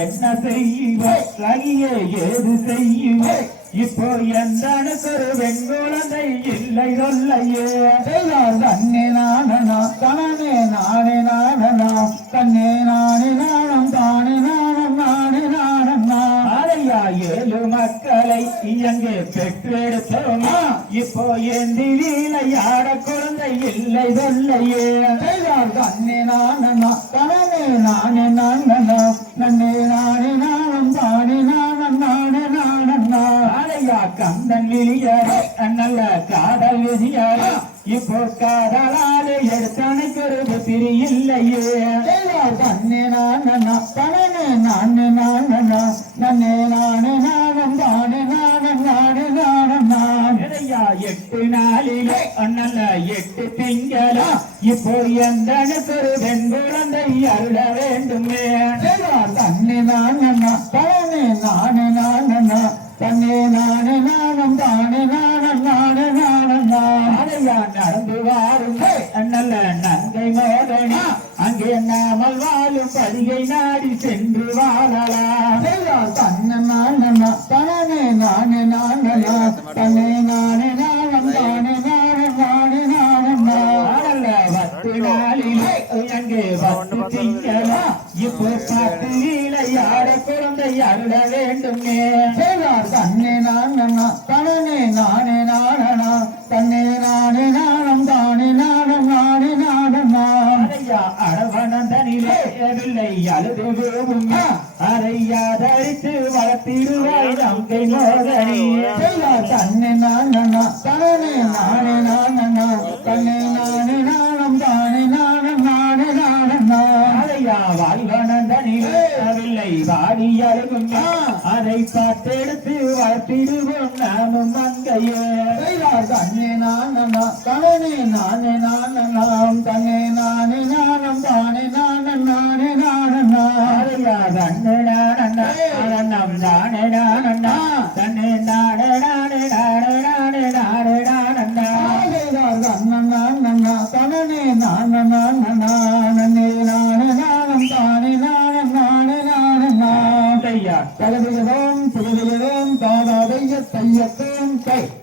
என்ன செய்வோம் ஏது செய்வோம் இப்போ எந்த ஒரு வெண்குழந்தை இல்லை சொல்லையே. செய்தார் தன்னே நானண்ணா தனமே நானே நானண்ணா ஏழு மக்களை இயங்கே பெற்றெடுத்தோமா? இப்போ என் விளையாட குழந்தை இல்லை சொல்லையே தன்னே நானண்ணா தனமே நானே நானண்ணா நன்னே நானே நானம் தானே நானம் நானே நானண்ணா அலையா கந்தன் விழியாரே நல்ல காதல் விதியாரே இப்போ காதலாலே எடுத்தனைக்கு ஒரு புத்திரி இல்லையே. தன்னே நானண்ணா தனமே நானே எட்டு நாளிலே நல்ல எட்டு திங்களா? இப்போ எந்த ஒரு பெண் குழந்தை வேண்டுமே. செய்தார் நான் நானண்ணா தனமே நானே நானண்ணா தன்னே நானே நானும் தானே நானும் நானே நானண்ணா அதையா நடந்து வாருங்க அண்ணல்ல நங்கை மோதனா. அங்கே நாமல் வாழும் பதிகை நாடி சென்று வாழலாம். தன்னை திங்களா இப்போ பத்து விளையாட குழந்தை அருள வேண்டுமே. செய்தார் தன்னை நானே தன்னே நானே நானம் தானே நானம் நானே அதையா அரவணந்தனிலே வில்லை அழுது அதையா தரித்து வளர்த்திடுவாய் நங்கை மோதனியே வாடி அழகும் அதை பார்த்தெடுத்து வளர்த்திடுவோம் நானும் மங்கையே தன்னே நானா தனனே நானே நானாம் தன்னே நானே நானம் தானே நானன் நானே நானண்ணா தன்னே நானண்ணா தானே நானண்ணா தன்னே நானே நானே நானே நானே நானே நானண்ணா தன்னே நானண்ணா Saya.